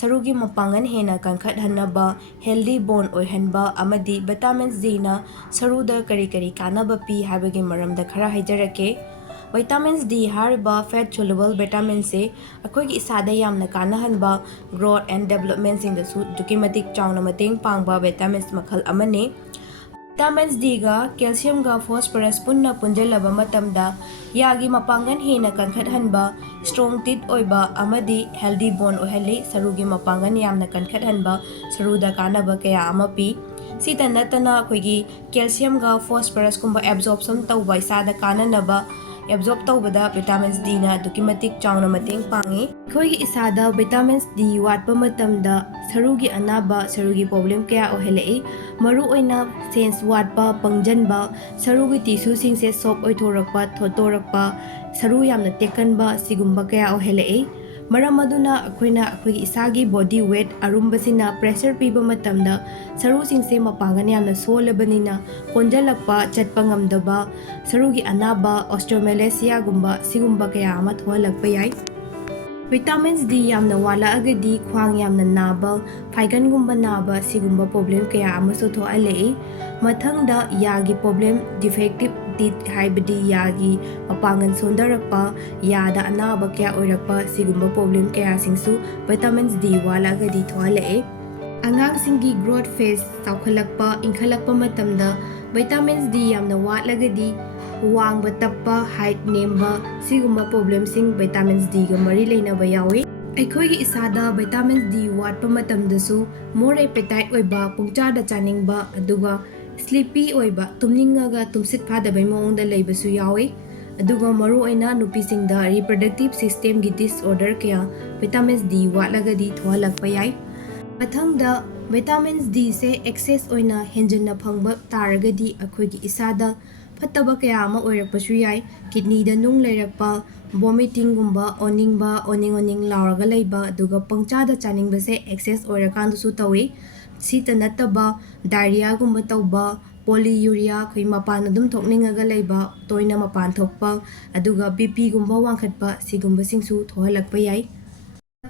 sarugi mapangan hena kankhathanaba, healthy bone oihanba amadi vitamins D na saruda kari kanaba pi habagi maramda khara haijarake. Vitamins D hariba fat soluble vitamins se akoigi isada yamna kanahanba growth and development sing da su dukimatik chawna mateng pangba vitamins makhal amane. Vitamins D ga calcium ga phosphorus punna punjalaba matamda yagi mapangan hena kankhathanba, strong teeth oiba amadi healthy bone oihali sarugi mapangan yamna kankhathanba saruda kanaba kaya amapi. Sita natana akoigi calcium ga phosphorus kumba absorption tawba isada kananaba absorb tawbada vitamins D na dukimatik chawna mateng pangi. Akoigi isada vitamins D watpa matamda sarugi anaba sarugi problem kaya ohelai maru oina sense watpa pangjanba sarugi tissue singse soft oithorakpa thotorakpa saru yamna tekanba sigumba kaya ohelai maram aduna akoigi isagi body weight arumbasina pressure piba matamda saru singse mapangan yamna solabanina konjalakpa chatpa ngamdaba sarugi anaba osteomalacia gumba sigumba kaya ama thoalakpa yai. Vitamins D yamna wala agadi khwang yamna naba phaigan gumba naba sigumba problem kaya amasu thoalai. Mathangda yagi problem defective teeth haibadi yagi mapangan sondarakpa yada anaba kaya oirakpa sigumba problem kaya singsu vitamins D wala agadi thoalai. Angang singi growth phase saukhalakpa inkhalakpa matamda vitamins D yamna watlagadi wang batappa height nemba sigumba problem sing vitamins D ga mari leinaba yawi. Aikoigi isada vitamins D watpa matamdasu more appetite oiba pungchada chaningba aduga sleepy oiba tumningaga tumsit phadabai maongda leibasu yawi. Aduga maru oina nupisingda reproductive system gi disorder kaya vitamins D watlagadi thoalakpa yai. Mathangda vitamins D se excess oina henjana phangba taragadi akoigi isada fataba kaya ama oirakpasu yai. Kidney da nung leirakpa vomiting gumba oning lauraga leiba aduga pangchada chaningba se excess oirakandusu tawi. Sita nataba diarrhea gumba tawba polyuria khoi mapan adum thokningaga leiba toina mapan thokpa aduga BP gumba wangkhatpa sigumba singsu thohalakpa yai.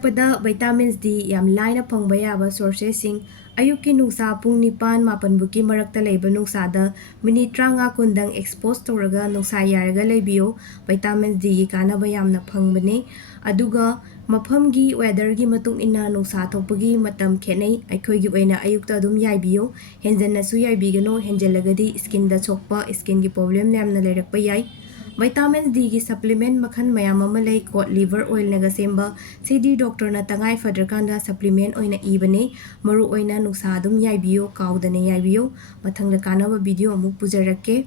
pada vitamins D yam laina phangba yaba sources sing ayuki nungsa pung 9-10 buki marakta leiba nungsa da minute 30 kundang expose toraga nungsa yaraga leibiyo vitamins D gi kanaba yamna phangbane aduga maphamgi weather gi matung ina nungsa thokpagi matam khenai aikoigi oina ayukta adum yaibiyo henjanna su yaibigano henjalagadi skin da chokpa skin gi problem yamna leirakpa yai. Vitamins D gi supplement makhan mayam ama lei cod liver oil naga semba CD doctor na tangai fadarkanda supplement oina ibane maru oina nungsa adum yaibiyo kaudane yaibiyo mathangda kanaba video amuk pujarakke.